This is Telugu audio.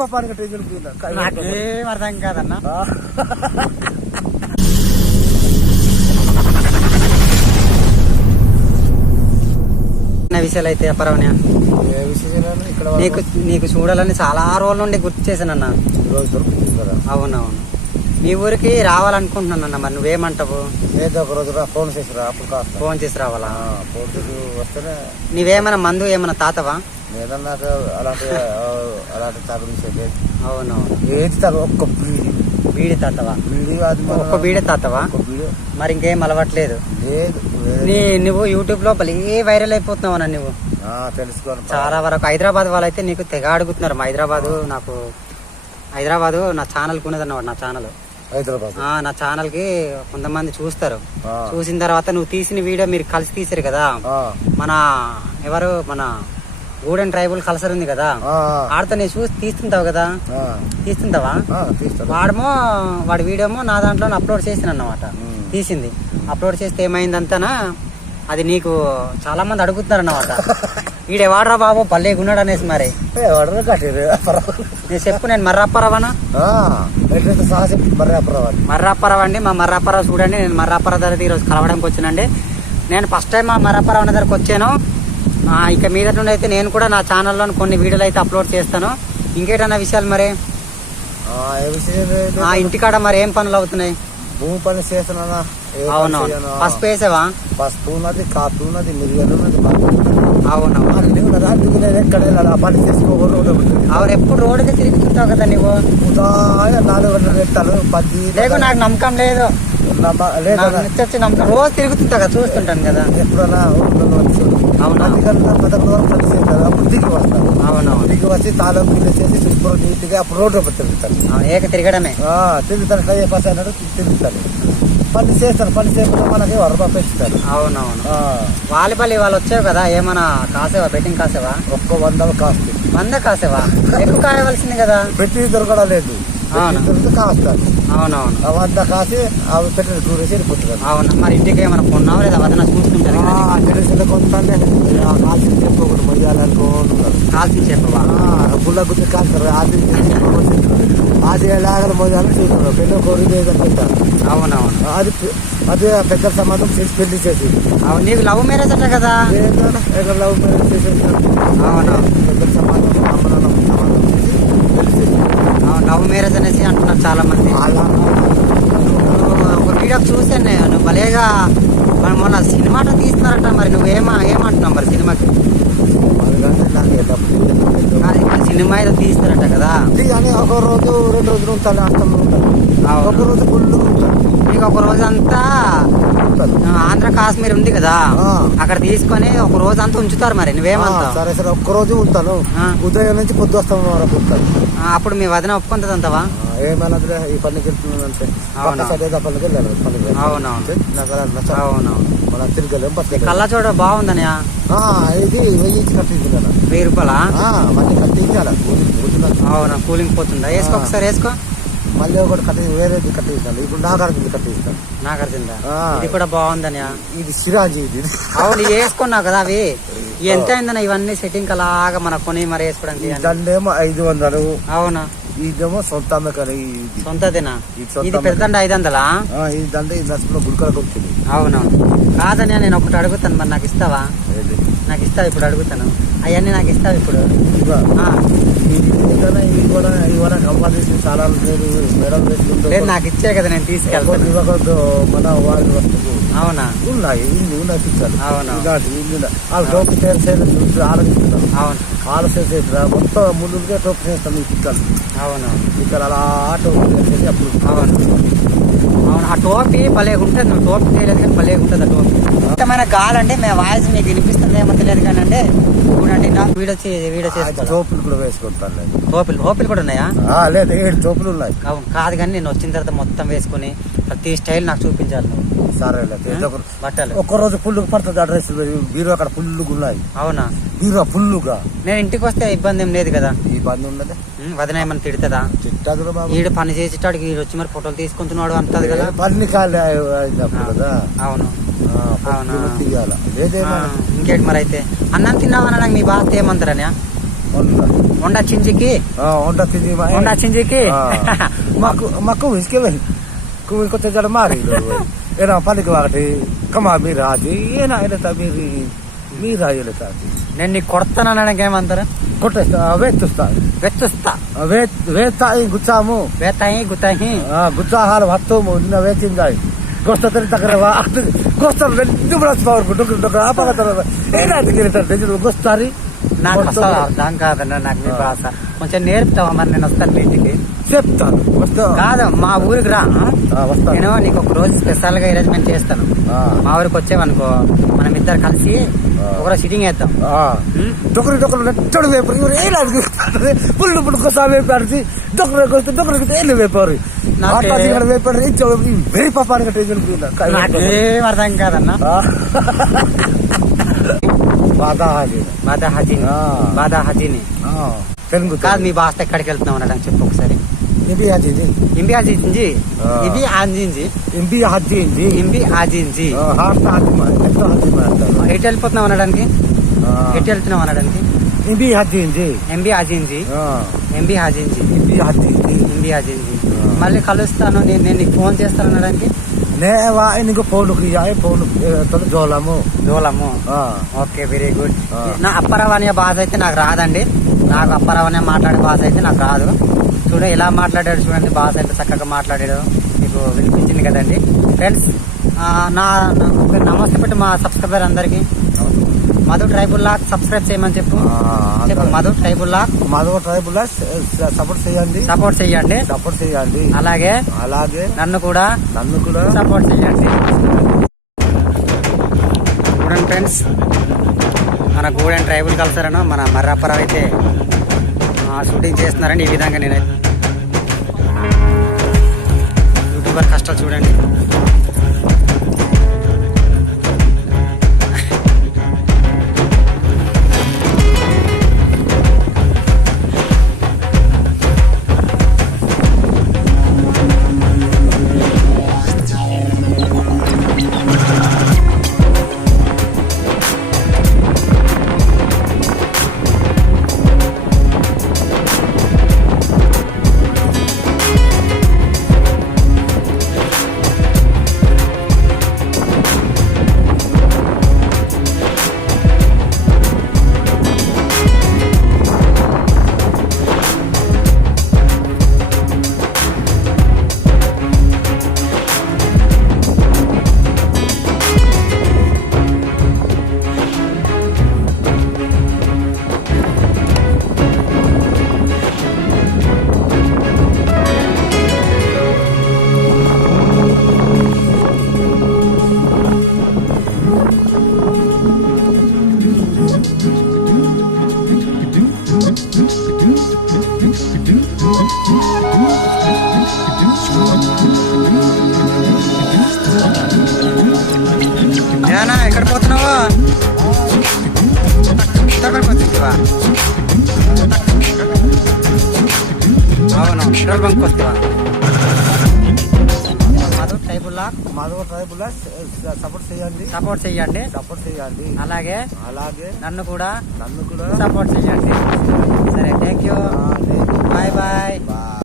పాపానికి టెన్షన్ నాకేం అర్థం కాదన్న. విషయాలు అయితే ఇక్కడ నీకు నీకు చూడాలని చాలా రోజుల నుండి గుర్తు చేశానన్న. అవునవును. మీ ఊరికి రావాలనుకుంటున్నానన్న మరి నువ్వేమంటావు? ఏదో ఒక రోజు రా ఫోన్ చేసిరా అప్పుడు కాస్త. ఫోన్ చేసి రావాలా? ఫోన్ చేసి వస్తేనే మందు ఏమైనా తాతవా? నాకు అలాంటి అలాంటి తాగు తీసేది. అవునవును ఏది తాగు ఒక్క బీడి. బీడి తాతవా? బీడి అది ఒక్క బీడే తాతవా? మరి ఇంకేం అలవాట్లేదు. లేదు నీ నువ్వు యూట్యూబ్లో ఏ వైరల్ అయిపోతున్నావు అన్న నువ్వు? ఆ, తెలుసుకోను చాలా వరకు హైదరాబాద్ వాళ్ళైతే నీకు తెగ అడుగుతున్నారు. మా హైదరాబాద్ నాకు హైదరాబాద్ నా ఛానల్ ఉన్నదన్నమాట నా ఛానల్. హైదరాబాద్. నా ఛానల్కి కొంతమంది చూస్తారు. చూసిన తర్వాత నువ్వు తీసిన వీడియో మీరు కలిసి తీసారు కదా? మన ఎవరు? మన గూడెన్ ట్రైబల్ కల్చర్ ఉంది కదా. ఆడితో నేను చూసి తీస్తుంటావు కదా. తీస్తుంటావా? వాడమో వాడి వీడియోమో నా దాంట్లో అప్లోడ్ చేసిన అన్నమాట. తీసింది. అప్లోడ్ చేస్తే ఏమైందంతనా అది నీకు చాలా మంది అడుగుతున్నారు అన్నమాట ఈడెవాడ్రా బాబు భలే ఉన్నాడు అనేసి మరి. వాడరు. నేను చెప్పు నేను మర్రాపరవనా? మర్రాపరవ అండి మా మర్రాపరవ చూడండి నేను మర్రాపరవ దగ్గర ఈరోజు కలవడానికి వచ్చానండి. నేను ఫస్ట్ టైం మా మర్రాపరవ దగ్గరకు వచ్చాను. ఇక మీద నుండి అయితే నేను కూడా నా ఛానల్లో కొన్ని వీడియోలు అయితే అప్లోడ్ చేస్తాను. ఇంకేటన్నా విషయాలు మరి? లేదు. ఆ ఇంటికాడ మరి ఏం పనులు అవుతున్నాయి? భూమి పని పని అవునవును. పసుపు వేసావా? పసుపు ఉన్నది కాపు ఉన్నది మిరియాలు ఉన్నది. అవునవును. పని చేసుకోకూడదు అవును ఎప్పుడు రోడ్డుకి తిరుగుతుంటావు కదా ఉదాహరణ నాలుగు ఎత్తాను పది లేకు నాకు నమ్మకం లేదు. లేదా రోజు తిరుగుతుంటా కదా చూస్తుంటాను కదా. ఎప్పుడన్నా ఊళ్ళో వచ్చి అవునా? పది గంటల పదకొండు వరకు పని చేస్తాను అప్పుడు దిగి వస్తాను అవునవును దిగి వచ్చి తాళం గిన్నె చేసి శుభ్రం నీట్గా అప్పుడు రోడ్డు తిరుగుతాను ఏక తిరగడమే. తిరుగుతాను ట్రై పాస్ అయినాడు తిరుగుతాను పని చేస్తాను పని చేయకుండా మనకి వరద పెంచుతారు అవునవును. ఆ, వాలీబాల్ ఇవాళ వచ్చావు కదా ఏమన్నా కాసేవా? బెట్టింగ్ కాసేవా? ఒక్క వంద కాస్ట్ వంద కాసేవా? ఎక్కువ కాయవలసింది కదా. పెట్టి దొరకడం లేదు. కాస్తారు. అవునవును. వంద కాసి అవి పెట్టిన టూ వేసి వెళ్ళిపోతున్నారు అవును. మరి ఇంటికి ఏమైనా కొన్నావు లేదా? వదన చూస్తుంటారు కదా నీకు. తెలిసిన కొంతంటే కాల్చి చెప్పకూడదు మొయ్యాలనుకోనున్నారు కాల్చి గుర్తు కాల్చారు ఆది ఆది ఎలాగల మొయ్యాలని చూస్తున్నారు పెళ్ళి కోరి పెట్టారు అవునవును. అది అది పెద్ద సంబంధం చేసి పెళ్ళి చేసి. అవును నీకు లవ్ మ్యారేజ్ అట కదా? లవ్ మ్యారేజ్ అవునవును. పెద్ద సంబంధం సంబంధం సంబంధం చేసి పెళ్ళి చేసి లవ్ మ్యారేజ్ అనేసి అంటున్నారు చాలా మంది ఒక వీడియో చూసాను నేను. నువ్వు భలేగా మొన్న సినిమా తీస్తున్నారట. మరి నువ్వేమా ఏమంటున్నావు మరి సినిమాకి? నాకు ఏదో తీస్తారట కదా? కానీ ఒక రోజు రెండు రోజులు ఉంటాను అవును. ఒక రోజు ఫుల్ ఉంటాను నీకు ఒక రోజు అంతా ఆంధ్ర కాశ్మీర్ ఉంది కదా. అక్కడ తీసుకొని ఒక రోజు అంతా ఉంచుతారు మరి నువ్వేమంటావు సరే సరే ఒక్క రోజు ఉంటాను. ఉదయం నుంచి పొద్దు వస్తాం వరకు ఉంటాను ఆ, అప్పుడు మీ వదిన ఒప్పుకుంటుంది అంతవా వెళ్తున్నానంటే అవునా. పక్క సైడ్ ఏదో పనికి వెళ్ళాను పనికి. అవునవును. అవునవును. మనం తిరగలేం బతకలేం. కళ్ళ చూడ బాగుందని? ఆ ఇది వెయ్యి ఇచ్చి కట్టించాను వెయ్యి రూపాయలా? మళ్ళీ కట్టించాలి అవునా కూలింగ్ పోతుందా? వేసుకో. ఒకసారి వేసుకో. మళ్ళీ ఒకటి కట్టి వేరేది కట్టించాను ఇప్పుడు నా కాడికి కట్టిస్తాను ఆ. ఇది కూడా బాగుందని? ఇది సిరాజీ ఇది. అవును వేసుకున్నావు కదా అవి. ఎంత అయిందన్న ఇవన్నీ సెట్టింగ్ అలాగా మన కొని మరి వేసుకోవడానికి. దండేమో ఐదు వందలు. అవునా? ఇదేమో సొంత అమ్మకాలి సొంతదేనా? ఇది పెద్దండ ఐదు వందలా ఆ, ఇది నష్టంలో గుడికలకు వచ్చింది అవునవును. కాదని నేను ఒకటి అడుగుతాను మరి నాకు ఇస్తావా? నాకు ఇస్తావు ఇప్పుడు అడుగుతాను? అవన్నీ నాకు ఇస్తావు ఇప్పుడు? లేదు నాకు ఇచ్చే కదా నేను తీసుకెళ్తాను. ఇవ్వకూడదు మన వారి వస్తువు. అవునా? ఉన్నాయి ఇల్లు ఉన్నాయి అవును. ఇలాంటి ఇల్లు వాళ్ళు టోపు చేసేది చూసి ఆలోచిస్తున్నారు. అవును? చేసిన మొత్తం ముందుగా టోపు చేస్తాం ఈ పిక్కలు అవును? ఇక్కడ అలా టోపు చేసేది అప్పుడు అవును? అవును ఆ టోపీ భలే ఉంటుంది నువ్వు టోపీ తెలియదు కానీ భలే ఉంటుంది ఆ టోపీ. ఇష్టమైన గాలి అంటే మేము వాయిస్ మీకు వినిపిస్తుంది ఏమో తెలియదు కానీ అంటే చూడండి నాకు వీడియో వీడియో చేసుకోవాలి టోపులు కూడా వేసుకుంటాను. టోపీలు టోపీలు కూడా ఉన్నాయా? లేదు ఏడు టోపులు ఉన్నాయి. అవును కాదు కానీ నేను వచ్చిన తర్వాత మొత్తం వేసుకుని ప్రతి స్టైల్ నాకు చూపించాలి నువ్వు. సరే బట్టలు. పడుతుంది అడ్రస్ బీరు అక్కడ ఉన్నాయి. అవునా? బీరు ఫుల్గా నేను ఇంటికి వస్తే ఇబ్బంది ఏం లేదు కదా. ఈ బండి ఉన్నది. ఉం, వదిన ఏమన్నా తిడుతుందా? ఈడు పని చేసేటాడికి ఈడు వచ్చి మరి ఫోటోలు తీసుకుంటున్నాడు అంటది కదా. పన్ని కాలే అయినప్పుడు కదా? అవును. అవునా. తీయాల? ఇంకేంటి మరి అయితే? అన్నం తిన్నావన్నా నాకు మీ బాధ ఏమంటారని? వంద ఉండా చింజికి? ఉండ తిని ఉండా చింజికి? మాకు మాకు ఇసుకెళ్ళి కొత్త జడ మారి ఏనా పనికి ఒకటి కమా మీరు అది ఏనా ఏనా మీరు మీరు వెళ్తా నేను నీకు కొడతానడానికి ఏమంటారు కొట్టేస్తా వేస్తుస్తా వెచ్చుస్తా వేస్తా గుచ్చాము వేతాయి గుతాయి గుచ్చాహాలు హత్తము నిన్న వేచిందా గోస్త దగ్గర గోస్తారు రెండు బ్రాస్ పవర్ డొక్కరు డొక్కరు ఆపగతారు ఏనాటి గెలుతారు గోస్తారి నాకు అసలు అర్థం కాదన్న నాకు మీ భాష కొంచెం నేర్పుతావా మరి నేను వస్తాను మీ ఇంటికి చెప్తాను కాదు మా ఊరికి రా నేను నీకు ఒక రోజు స్పెషల్గా అరేంజ్మెంట్ చేస్తాను. మా ఊరికి వచ్చావనుకో మనం ఇద్దరు కలిసి ఒకరోజు సిట్టింగ్ వేద్దాం? డొక్కరు డొక్కరు నెట్టడు వేపరు. ఇవరు ఏనాడు పుల్లు పుల్లు కొసా వేపాడు డొక్కరు కొస్తే డొక్కరు ఏళ్ళు వేపారు. ఇక్కడ వేపాడు ఇచ్చాడు వెరీ పాపానికి నాకేం అర్థం కాదన్న. బాధ అది బాధా హజీని. బాధా హజీని తెలుగు కాదు మీ భాష ఎక్కడికి వెళ్తున్నావు అనడానికి చెప్పు ఒకసారి. ఇంబి హజీది ఇంబి ఆజించి ఆ. ఇది ఆజించి ఇంబి హజీంది ఇంబి ఆజించి హార్ట్ హజీమా ఎంత అంటారు ఎటు వెళ్ళిపోతున్నావు అనడానికి ఎటు వెళ్తున్నావు అనడానికి ఇంబి హజీంది ఎంబి ఆజించి ఎంబి ఆజించి ఇంబి హజీంది ఎంబి ఆ. మళ్ళీ కలుస్తాను నేను నేను నీకు ఫోన్ చేస్తాను అనడానికి నేవా నీకు ఫోన్కి ఫోన్ తను జోలము దూలము ఆ. Okay very good. నా అప్పరవాణియ భాష అయితే నాకు రాదండి నాకు అప్పరవాణియ మాట్లాడే భాష అయితే నాకు రాదు చూడు ఎలా మాట్లాడాడు చూడండి భాష ఎంత చక్కగా మాట్లాడాడు మీకు వినిపించింది కదండి. ఫ్రెండ్స్ నా నమస్తే పెట్టి మా సబ్స్క్రైబర్ అందరికి. మధు ట్రైబుల్ లాక్ సబ్స్క్రైబ్ చేయమని చెప్పు. మధు ట్రైబుల్ లాక్ మాధవ ట్రైబుల్ సపోర్ట్ చేయండి. సపోర్ట్ చేయండి. సపోర్ట్ చేయండి. అలాగే అలాగే నన్ను కూడా నన్ను కూడా సపోర్ట్ చేయండి. చూడండి ఫ్రెండ్స్ మన గూడెన్ ట్రైబుల్ కల్చర్ను మన మర్రాపరావు అయితే షూటింగ్ చేస్తున్నారండి ఈ విధంగా నేనైతే యూట్యూబర్ కష్టాలు చూడండి. ఎక్కడ పోతున్నావా? పోతున్నావా? అవును పెట్రోల్ బంక్ వస్తావా మధు ట్రైబుల్ లాక్ మాధవ ట్రైబుల్ సపోర్ట్ చేయండి. సపోర్ట్ చేయండి. సపోర్ట్ చేయండి. అలాగే అలాగే నన్ను కూడా నన్ను కూడా సపోర్ట్ చేయండి. సరే థ్యాంక్ యూ బాయ్ బాయ్.